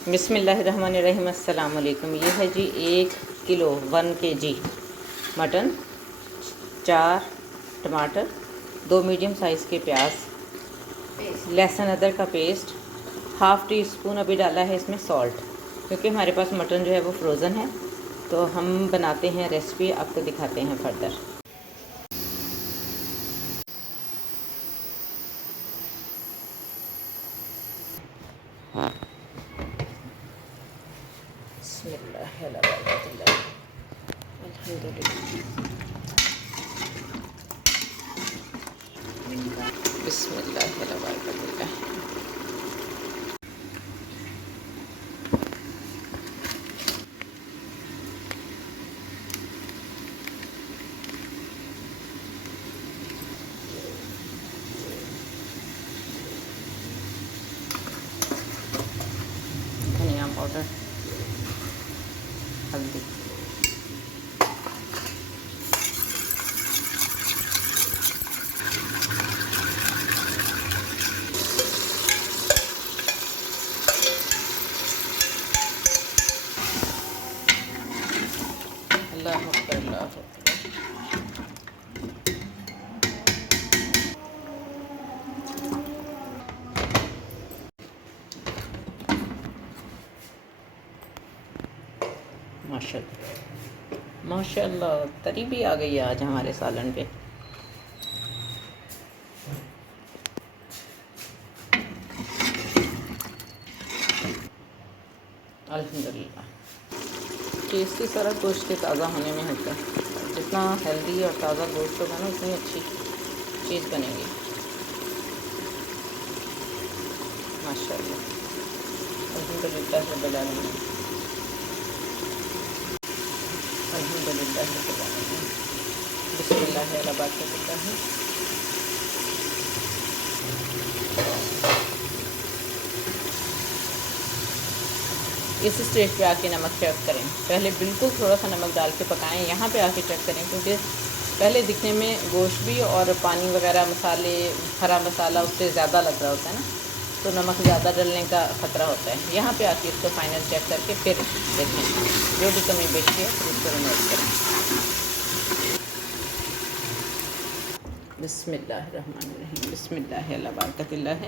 बिस्मिल्लाहिर्रहमानिर्रहीम। अस्सलाम वालेकुम। ये है जी 1 किलो 1 kg मटन, 4 टमाटर, 2 मीडियम साइज़ के प्याज, लहसुन अदरक का पेस्ट, हाफ़ टी स्पून अभी डाला है इसमें सॉल्ट, क्योंकि हमारे पास मटन जो है वो फ्रोज़न है। तो हम बनाते हैं रेसिपी, आपको दिखाते हैं फर्दर। बिस्मिल्लाह। धनिया पाउडर, हल्दी, अल्लाह अकबर, अल्लाह अकबर। माशाल्लाह माशाल्लाह, तरी भी आ गई है आज हमारे सालन पे। अल्हम्दुलिल्लाह। टेस्टी सारा गोश्त के ताज़ा होने में होता है। जितना हेल्दी और ताज़ा गोश्त होगा ना, उतनी अच्छी चीज़ बनेगी। माशाल्लाह, अल्हम्दुलिल्लाह रब्बिल आलमीन, अल्हम्दुलिल्लाह रब्बिल आलमीन। बिस्मिल्लाह अला बरकतिल्लाह। इस स्टेज पे आके नमक चेक करें। पहले बिल्कुल थोड़ा सा नमक डाल के पकाएं, यहाँ पे आके चेक करें, क्योंकि पहले दिखने में गोश्त भी और पानी वगैरह मसाले, हरा मसाला उससे ज़्यादा लग रहा होता है ना, तो नमक ज़्यादा डलने का ख़तरा होता है। यहाँ पे आके इसको फाइनल चेक करके फिर देखें, जो भी कमी बेची है फिर उसको रिमूव करें। बिस्मिल्लाहिर्रहमानिर्रहीम। बिस्मिल्लाह अला बरकतिल्लाह।